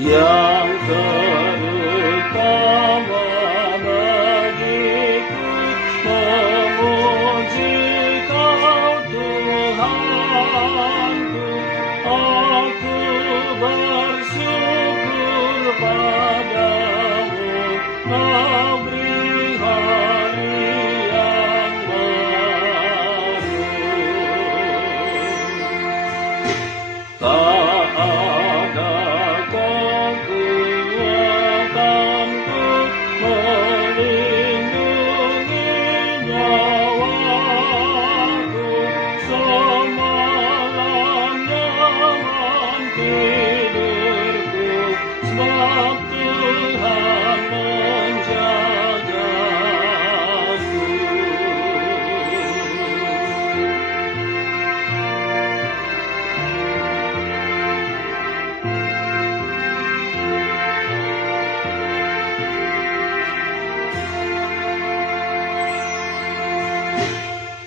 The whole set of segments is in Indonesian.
yang terutama bagiku, memuji Kau Tuhanku. Aku bersyukur padamu, Kau beri hari yang baru. Tak ada kekuatanku melindungi nyawaku, semalam nyaman tidurku, sebab Tuhan menjagaku.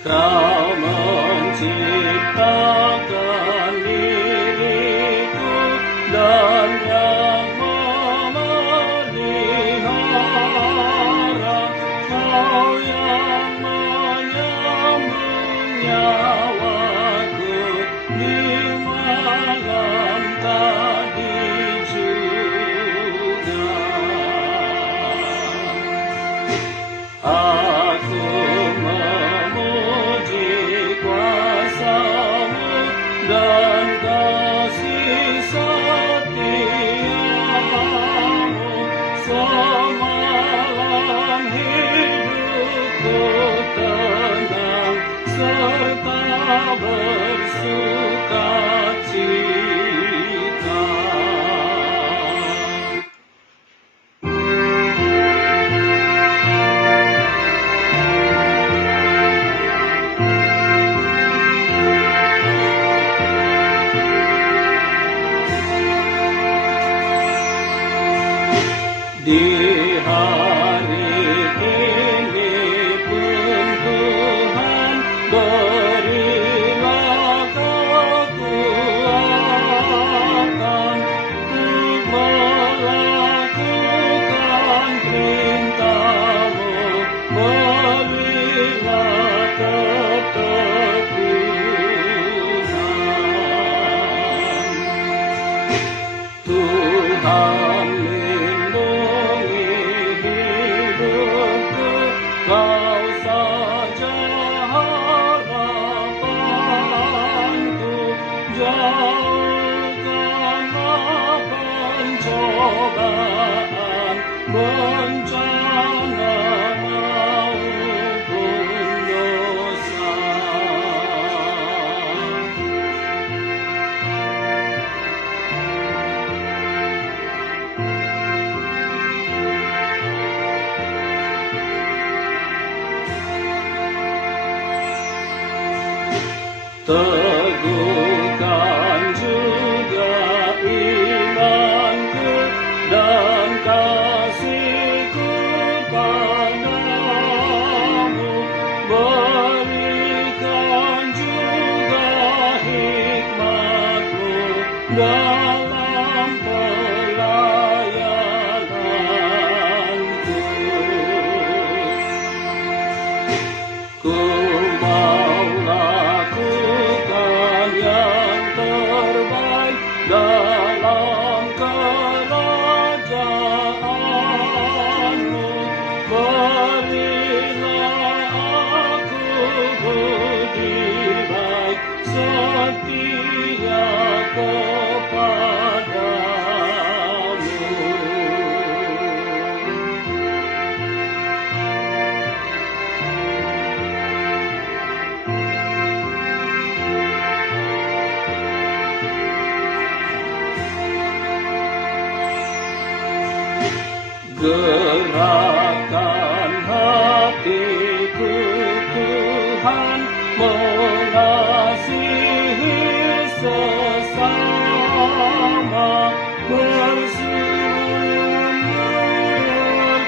Kau menciptakan diriku dan yang memelihara, Kau yang menyambung nyawaku di malam tadi juga. Aku memuji kuasa-Mu dan kasih setia-Mu, semalam hidupku tenang serta bersukacita. Di hari ini pun Tuhan berilah kekuatan untuk melakukan perintah-Mu, berilah ketekunan. Tuhan lindungi hidupku, Kau saja harapanku, jauhkanlah pencobaan, bencana maupun dosa. Teguhkan juga imanku dan kasihku padamu, berikan juga hikmat-Mu dalam pelayananku. Ku mau lakukan yang terbaik dalam kerajaan-Mu. Berilah aku budi baik setia kepadamu. Gerakkan hatiku Tuhan, mengasihi sesama, bersumber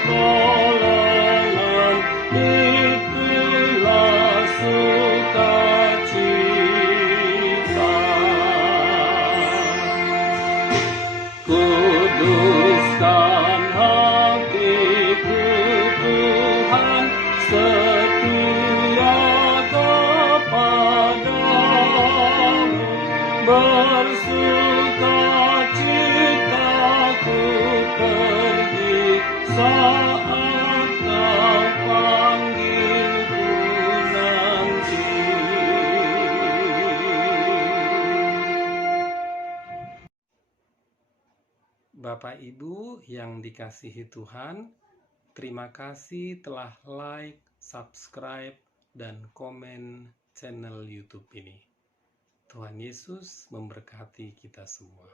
pertolongan, itulah sukacita. Ku sukacitaku pergi saat Kau panggilku nanti. Bapak Ibu yang dikasihi Tuhan, terima kasih telah like, subscribe, dan komen channel YouTube ini. Tuhan Yesus memberkati kita semua.